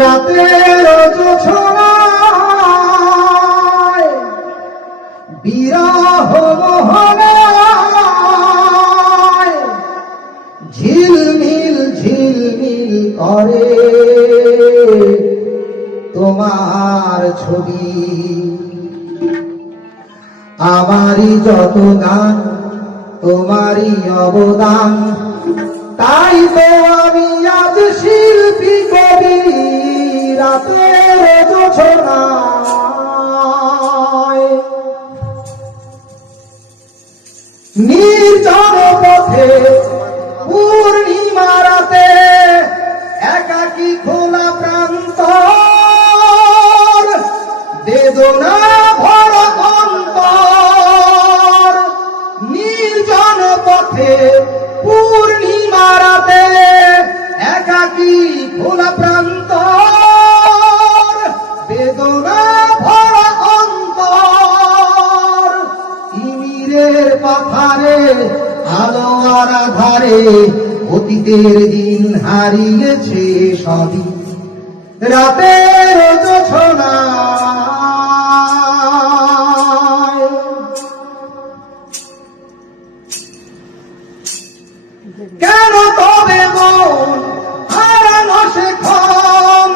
রাতের জোছনায় বিরহ মোহনায় ঝিলমিল ঝিলমিল করে তোমার ছবি। আমারই যত গান তোমারই অবদান, তাই তো আমি আজ শিল্পী কবি। রাতের জোছনায় নির্জন পথে পূর্ণিমা রাতে একাকী খোলা প্রান্তর, বেদনা ভরা অন্তর। নির্জন পথে পূর্ণিমা রাতে একাকী খোলা প্রান্তর, বেদনা ভরা অন্তর। তিমিরের পাথারে আলো আর আধারে অতীতের দিন হারিয়েছে সবই। রাতের জোছনায় কেন তবে মন হারানো শেখন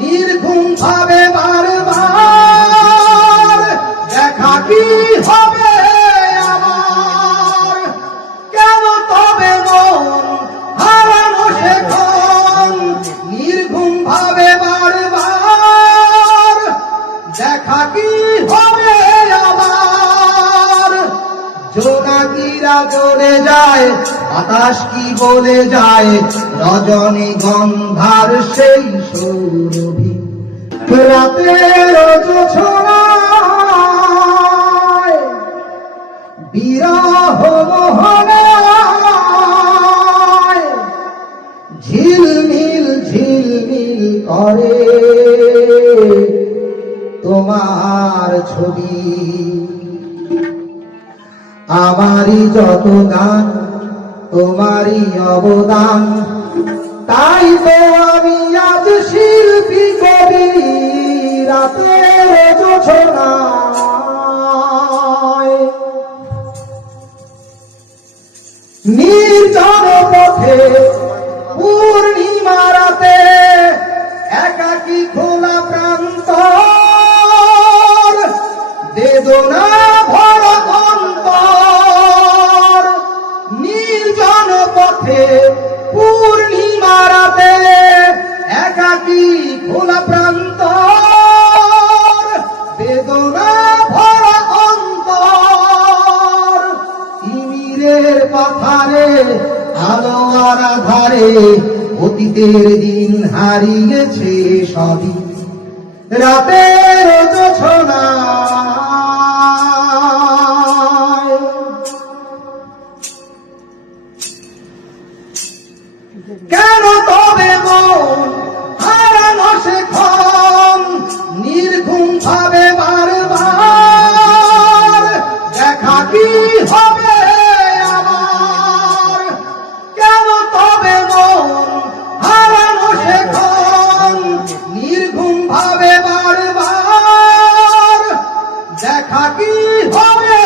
নির্ঘুম ভাবে বারবার? দেখা কি হবে আমার? কেন তবে মন হারানো শেখন নির্ঘুম ভাবে বারবার? দেখা কি হবে আবার? জোনাকিরা জ্বলে যায়, বাতাস কি বলে যায়, রজনী গন্ধার সেই সৌরভী। রাতের জোছনায় বিরহ মোহনায় ঝিলমিল ঝিলমিল করে তোমার ছবি। আমারই যত গান তোমারই অবদান, তাই তো আমি আজ শিল্পী কবি। রাতের জোছনায় নির্জন পথে পূর্ণিমা রাতে একাকী খোলা প্রান্তর, বেদনা ভরা অন্তর। নির্জন পথে পূর্ণিমা রাতে একাকী খোলা প্রান্তর, বেদনা ভরা অন্তর। তিমিরের পাথারে আলো আর আধারে অতীতের দিন হারিয়েছে সবই। রাতের জোছনায় কেন তবে মন হারানো শেখন নির্ঘুম ভাবে বারবার? দেখা কি হবে আমার? কেন তবে মন হারানো শেখন নির্ঘুম ভাবে বারবার? দেখা কি হবে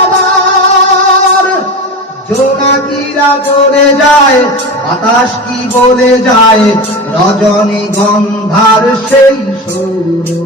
আবার? জোনাকিরা জ্বলে যায়, বাতাস কি বলে যায়, রজনী গন্ধার সেই সৌরভী।